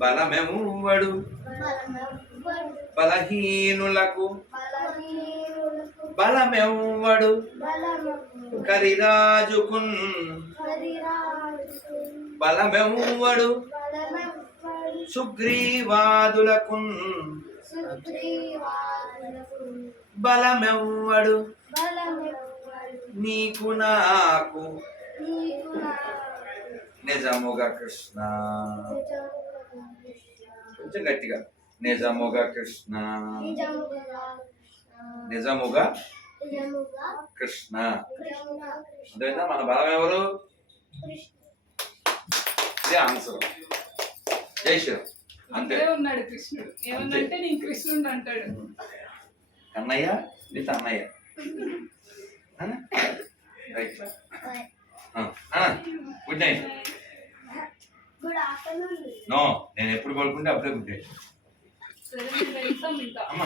బలమెవ్వడు బలహీనులకు బలమెవ్వడు కరిరాజుకున్ బలమెవ్వడు సుగ్రీవాదులకున్ బలమెవ్వడు నీకు నాకు నిజముగా కృష్ణ కొంచెం గట్టిగా. నిజముగా కృష్ణ నిజముగా కృష్ణ. అర్థమైందా? మన బలం ఎవరు? ఇదే ఆన్సర్. జై శ్రీరామ్ అంతే. ఉన్నాడు కృష్ణుడు. ఏమన్నంటే నేను కృష్ణుడు అంటాడు. కన్నయ్య విత్ అన్నయ్య? Right. Good night good afternoon no నేను ఎప్పుడు పడుకుంటే అప్పుడే గుడ్ నైట్ అమ్మ.